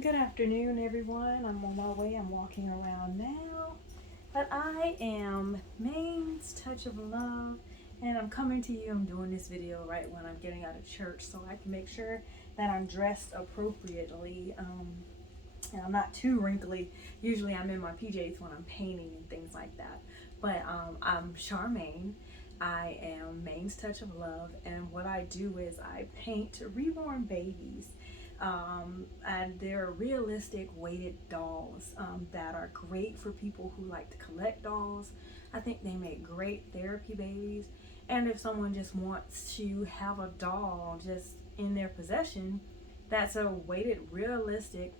Good afternoon, everyone. I'm on my way. I'm walking around now. But I am Maine's Touch of Love, and I'm coming to you. I'm doing this video right when I'm getting out of church so I can make sure that I'm dressed appropriately. And I'm not too wrinkly. Usually I'm in my PJs when I'm painting and things like that. But I'm Charmaine. I am Maine's Touch of Love, and what I do is I paint reborn babies. And they're realistic weighted dolls that are great for people who like to collect dolls. I think they make great therapy babies. And if someone just wants to have a doll just in their possession, that's a weighted, realistic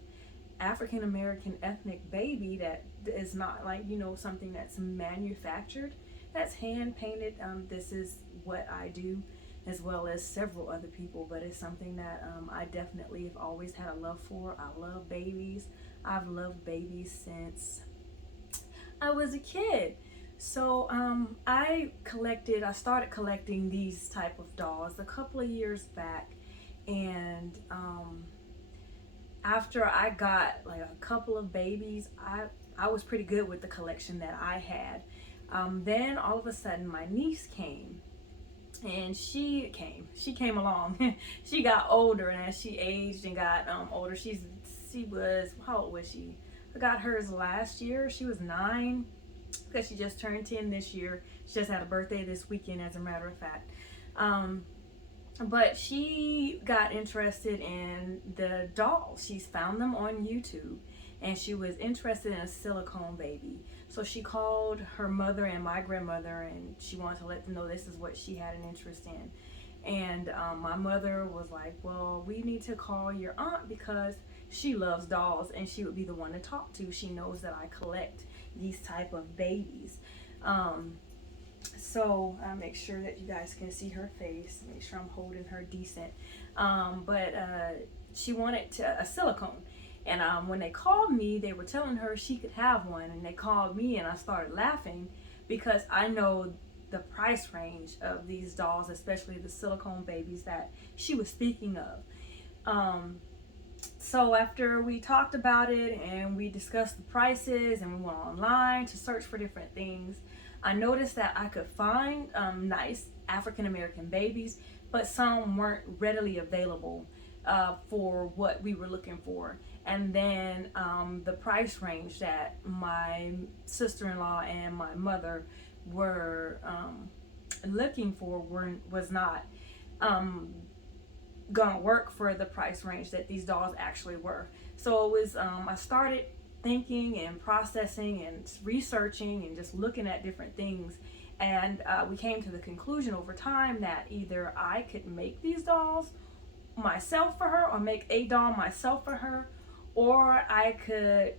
African American ethnic baby that is not like, something that's manufactured, that's hand painted. This is what I do, as well as several other people, but it's something that I definitely have always had a love for. I love babies. I've loved babies since I was a kid. So I started collecting these type of dolls a couple of years back, and after I got like a couple of babies, I was pretty good with the collection that I had. Then all of a sudden my niece came, and she came along. She got older, and as she aged and got older, she was, how old was she? I got hers last year. She was 9, because she just turned 10 this year. She just had a birthday this weekend, as a matter of fact. But she got interested in the dolls. She's found them on YouTube, and she was interested in a silicone baby. So she called her mother and my grandmother, and she wanted to let them know this is what she had an interest in. And my mother was like, well, we need to call your aunt because she loves dolls and she would be the one to talk to. She knows that I collect these type of babies. So I make sure that you guys can see her face, make sure I'm holding her decent. But she wanted a silicone. And when they called me, they were telling her she could have one. And they called me, and I started laughing because I know the price range of these dolls, especially the silicone babies that she was speaking of. So after we talked about it and we discussed the prices and we went online to search for different things, I noticed that I could find nice African American babies, but some weren't readily available for what we were looking for. And then the price range that my sister-in-law and my mother were looking for was not gonna work for the price range that these dolls actually were. So it was I started thinking and processing and researching and just looking at different things, and we came to the conclusion over time that either I could make these dolls myself for her, or make a doll myself for her, or I could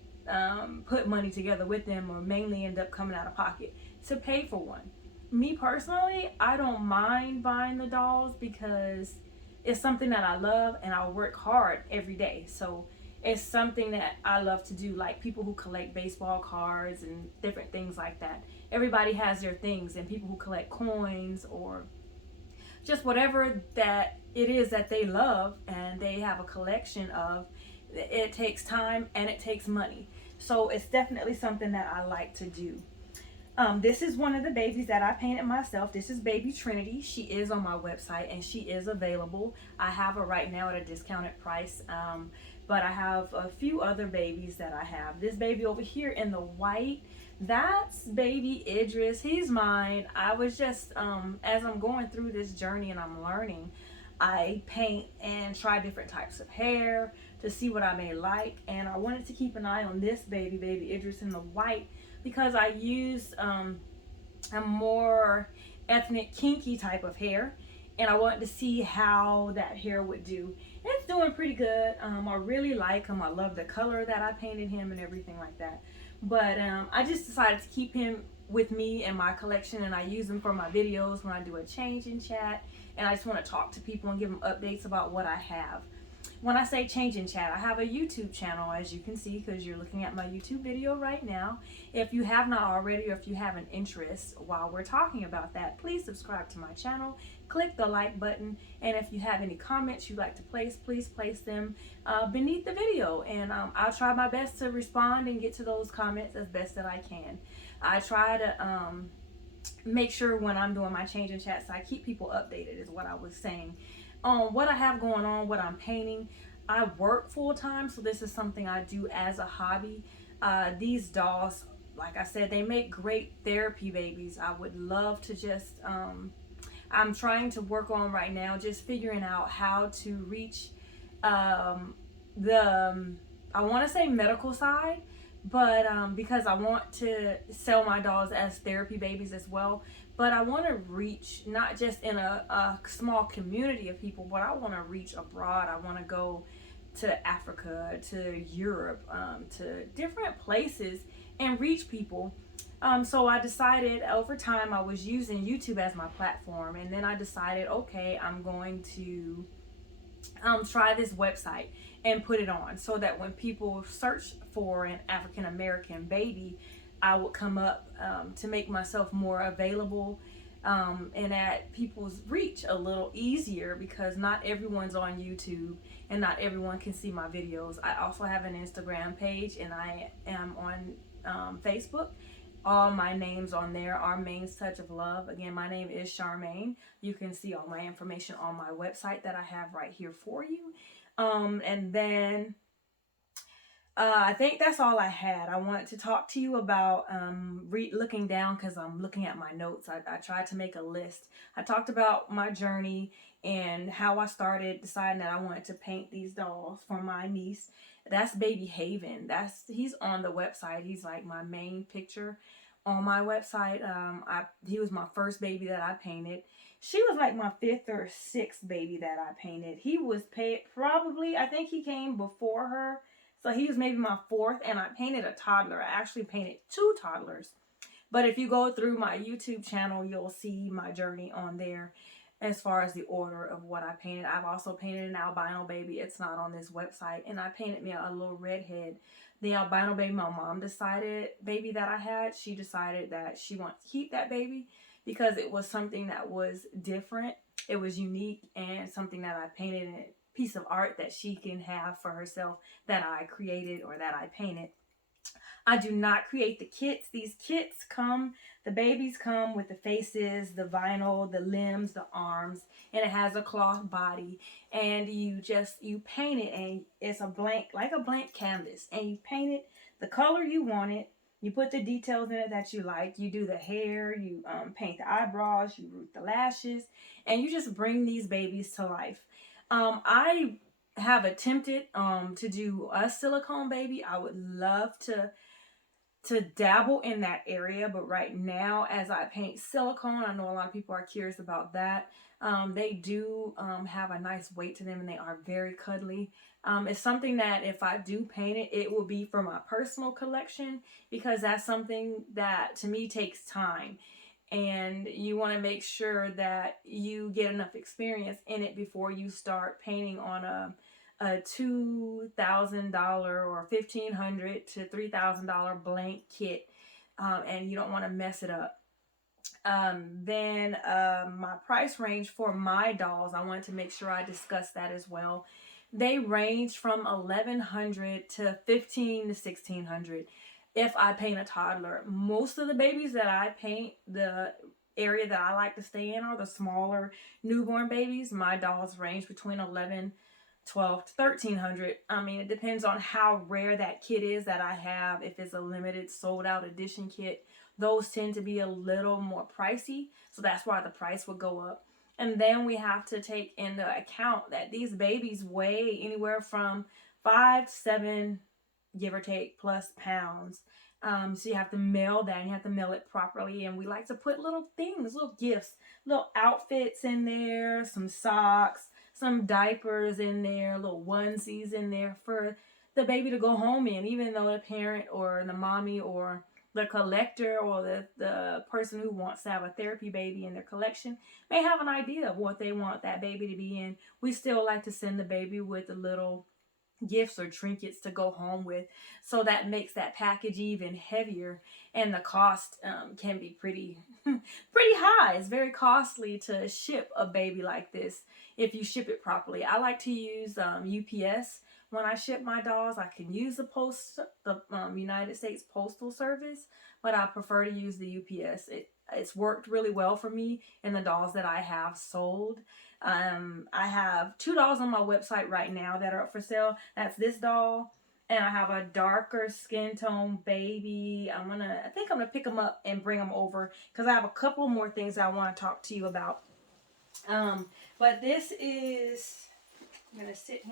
put money together with them, or mainly end up coming out of pocket to pay for one. Me personally, I don't mind buying the dolls because it's something that I love and I work hard every day. So it's something that I love to do, like people who collect baseball cards and different things like that. Everybody has their things, and people who collect coins or just whatever that it is that they love and they have a collection of, it takes time and it takes money. So it's definitely something that I like to do. This is one of the babies that I painted myself. This is baby Trinity. She is on my website and she is available. I have her right now at a discounted price. But I have a few other babies that I have. This baby over here in the white, that's baby Idris. He's mine. I was just, as I'm going through this journey and I'm learning, I paint and try different types of hair to see what I may like. And I wanted to keep an eye on this baby Idris in the white, because I used a more ethnic kinky type of hair, and I wanted to see how that hair would do. It's doing pretty good. I really like him. I love the color that I painted him and everything like that. But I just decided to keep him with me in my collection, and I use him for my videos when I do a change in chat, and I just want to talk to people and give them updates about what I have. when I say change in chat, I have a YouTube channel, as you can see, because you're looking at my YouTube video right now. If you have not already, or if you have an interest while we're talking about that, please subscribe to my channel, click the like button, and if you have any comments you'd like to place, please place them beneath the video, and I'll try my best to respond and get to those comments as best that I can. I try to make sure when I'm doing my change in chats, I keep people updated, is what I was saying. What I have going on, what I'm painting. I work full time, so this is something I do as a hobby. These dolls, like I said, they make great therapy babies. I would love to just, I'm trying to work on right now, just figuring out how to reach I want to say medical side, but because I want to sell my dolls as therapy babies as well. But I want to reach not just in a small community of people, but I want to reach abroad. I want to go to Africa, to Europe, to different places and reach people. So I decided over time, I was using YouTube as my platform, and then I decided, okay, I'm going to try this website and put it on, so that when people search for an African American baby, I would come up to make myself more available and at people's reach a little easier, because not everyone's on YouTube and not everyone can see my videos. I also have an Instagram page, and I am on Facebook. All my names on there are Maine's Touch of Love. Again, my name is Charmaine. You can see all my information on my website that I have right here for you. And then I think that's all I had. I want to talk to you about looking down, because I'm looking at my notes. I tried to make a list. I talked about my journey and how I started deciding that I wanted to paint these dolls for my niece. That's Baby Haven. He's on the website. He's like my main picture on my website. He was my first baby that I painted. She was like my 5th or 6th baby that I painted. He was probably, I think he came before her. So he was maybe my 4th, and I painted a toddler. I actually painted 2 toddlers. But if you go through my YouTube channel, you'll see my journey on there as far as the order of what I painted. I've also painted an albino baby. It's not on this website. And I painted me a little redhead. The albino baby, my mom decided, baby that I had, she decided that she wants to keep that baby because it was something that was different. It was unique and something that I painted in it. Piece of art that she can have for herself, that I created or that I painted. I do not create the kits. These kits the babies come with the faces, the vinyl, the limbs, the arms, and it has a cloth body. And you paint it, and it's like a blank canvas. And you paint it the color you want it. You put the details in it that you like. You do the hair, you paint the eyebrows, you root the lashes, and you just bring these babies to life. I have attempted to do a silicone baby. I would love to dabble in that area, but right now, as I paint silicone, I know a lot of people are curious about that. They do have a nice weight to them, and they are very cuddly. It's something that if I do paint it, it will be for my personal collection, because that's something that to me takes time. And you want to make sure that you get enough experience in it before you start painting on a $2,000 or $1,500 to $3,000 blank kit, and you don't want to mess it up. Then my price range for my dolls, I wanted to make sure I discuss that as well. They range from $1,100 to $1,500 to $1,600. If I paint a toddler, most of the babies that I paint, the area that I like to stay in are the smaller newborn babies. My dolls range between $1,100, $1,200 to $1,300. I mean, it depends on how rare that kit is that I have. If it's a limited sold out edition kit, those tend to be a little more pricey. So that's why the price would go up. And then we have to take into account that these babies weigh anywhere from 5 to 7, give or take, plus pounds. So you have to mail that, and you have to mail it properly. And we like to put little things, little gifts, little outfits in there, some socks, some diapers in there, little onesies in there for the baby to go home in, even though the parent or the mommy or the collector or the person who wants to have a therapy baby in their collection may have an idea of what they want that baby to be in. We still like to send the baby with a little gifts or trinkets to go home with, so that makes that package even heavier, and the cost can be pretty pretty high. It's very costly to ship a baby like this if you ship it properly. I like to use UPS when I ship my dolls. I can use the United States Postal Service, but I prefer to use the UPS. It's worked really well for me in the dolls that I have sold. I have 2 dolls on my website right now that are up for sale. That's this doll, and I have a darker skin tone baby. I think I'm gonna pick them up and bring them over because I have a couple more things I want to talk to you about. But this is, I'm gonna sit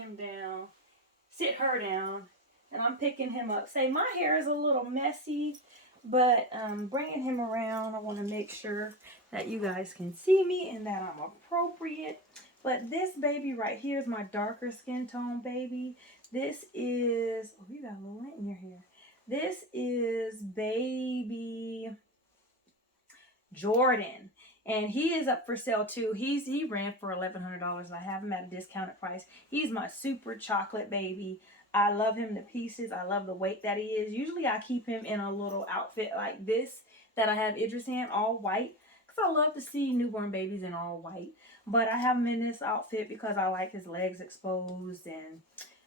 her down, and I'm picking him up. Say, my hair is a little messy, but bringing him around, I want to make sure that you guys can see me and that I'm appropriate. But this baby right here is my darker skin tone baby. This is, oh, you got a little lint in your hair. This is baby Jordan, and he is up for sale too. He ran for $1,100. I have him at a discounted price. He's my super chocolate baby. I love him to pieces. I love the weight that he is. Usually I keep him in a little outfit like this that I have Idris in, all white, because I love to see newborn babies in all white. But I have him in this outfit because I like his legs exposed, and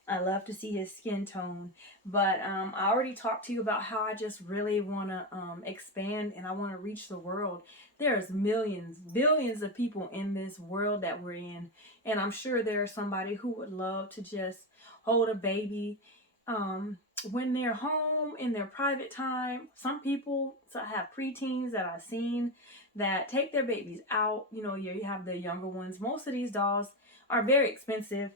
I love to see his skin tone. But I already talked to you about how I just really want to expand, and I want to reach the world. There's millions, billions of people in this world that we're in, and I'm sure there's somebody who would love to just hold a baby when they're home in their private time. Some people, so I have preteens that I've seen that take their babies out. You know, you have the younger ones. Most of these dolls are very expensive,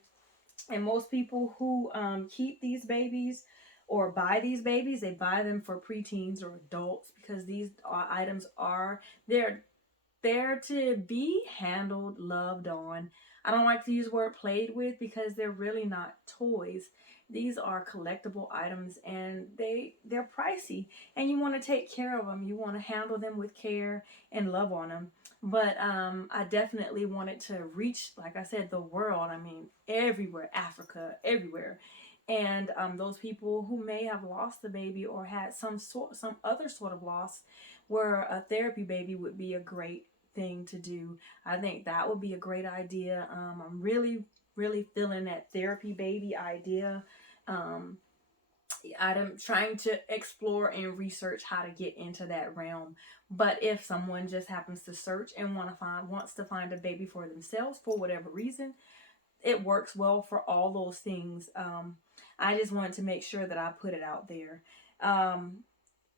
and most people who keep these babies or buy these babies, they buy them for preteens or adults, because these items are there to be handled, loved on. I don't like to use the word played with because they're really not toys. These are collectible items, and they're pricey, and you want to take care of them. You want to handle them with care and love on them. But I definitely wanted to reach, like I said, the world. I mean, everywhere, Africa, everywhere. And those people who may have lost the baby or had some other sort of loss, where a therapy baby would be a great thing to do. I think that would be a great idea. I'm really, really feeling that therapy baby idea. I'm trying to explore and research how to get into that realm. But if someone just happens to search and wants to find a baby for themselves for whatever reason, it works well for all those things. I just wanted to make sure that I put it out there.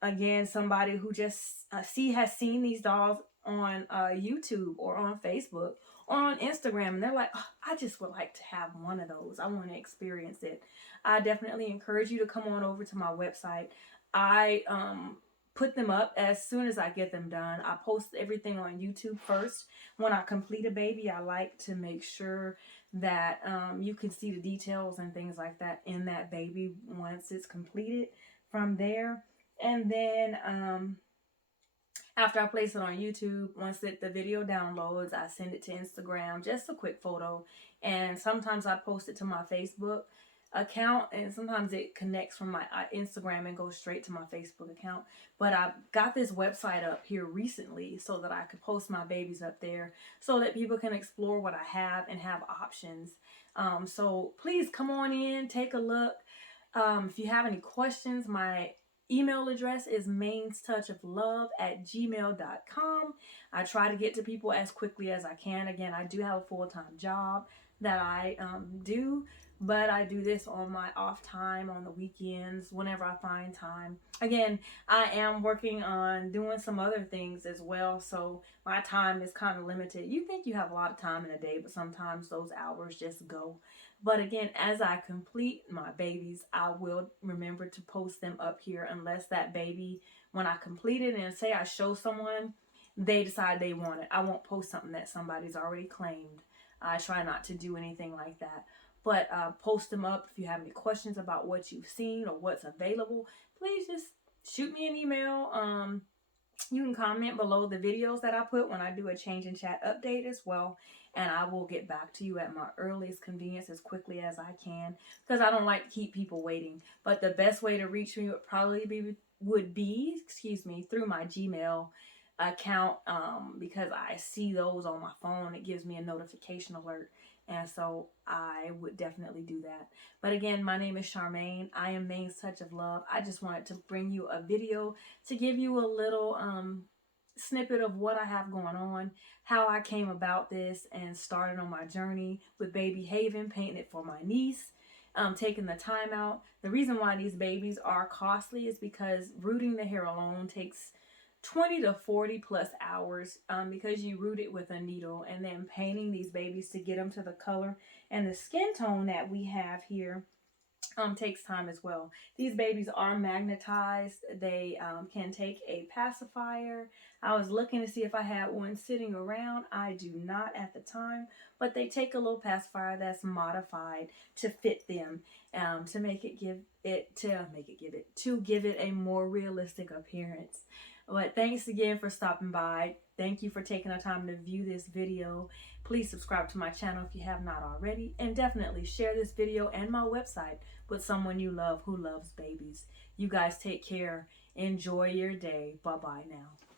Again, somebody who just has seen these dolls on YouTube or on Facebook or on Instagram, and they're like, oh, I just would like to have one of those. I want to experience it. I definitely encourage you to come on over to my website. I put them up as soon as I get them done. I post everything on YouTube first. When I complete a baby, I like to make sure that you can see the details and things like that in that baby once it's completed from there. And then after I place it on YouTube, once the video downloads, I send it to Instagram, just a quick photo. And sometimes I post it to my Facebook account, and sometimes it connects from my Instagram and goes straight to my Facebook account. But I got this website up here recently so that I could post my babies up there so that people can explore what I have and have options. So please come on in, take a look. If you have any questions, my email address is mainestouchoflove@gmail.com. I try to get to people as quickly as I can. Again, I do have a full-time job that I do, but I do this on my off time, on the weekends, whenever I find time. Again, I am working on doing some other things as well, so my time is kind of limited. You think you have a lot of time in a day, but sometimes those hours just go. But again, as I complete my babies, I will remember to post them up here, unless that baby, when I complete it and say I show someone, they decide they want it. I won't post something that somebody's already claimed. I try not to do anything like that. But post them up. If you have any questions about what you've seen or what's available, please just shoot me an email. You can comment below the videos that I put when I do a change in chat update as well. And I will get back to you at my earliest convenience as quickly as I can, because I don't like to keep people waiting. But the best way to reach me would probably be through my Gmail account, because I see those on my phone. It gives me a notification alert. And so I would definitely do that. But again, my name is Charmaine. I am Maine's Touch of Love. I just wanted to bring you a video to give you a little snippet of what I have going on, how I came about this and started on my journey with Baby Haven, painting it for my niece. Taking the time out. The reason why these babies are costly is because rooting the hair alone takes 20 to 40 plus hours, because you root it with a needle, and then painting these babies to get them to the color and the skin tone that we have here takes time as well. These babies are magnetized. They can take a pacifier. I was looking to see if I had one sitting around. I do not at the time, but they take a little pacifier that's modified to fit them, to give it a more realistic appearance. But thanks again for stopping by. Thank you for taking the time to view this video. Please subscribe to my channel if you have not already, and definitely share this video and my website with someone you love who loves babies. You guys take care. Enjoy your day. Bye-bye now.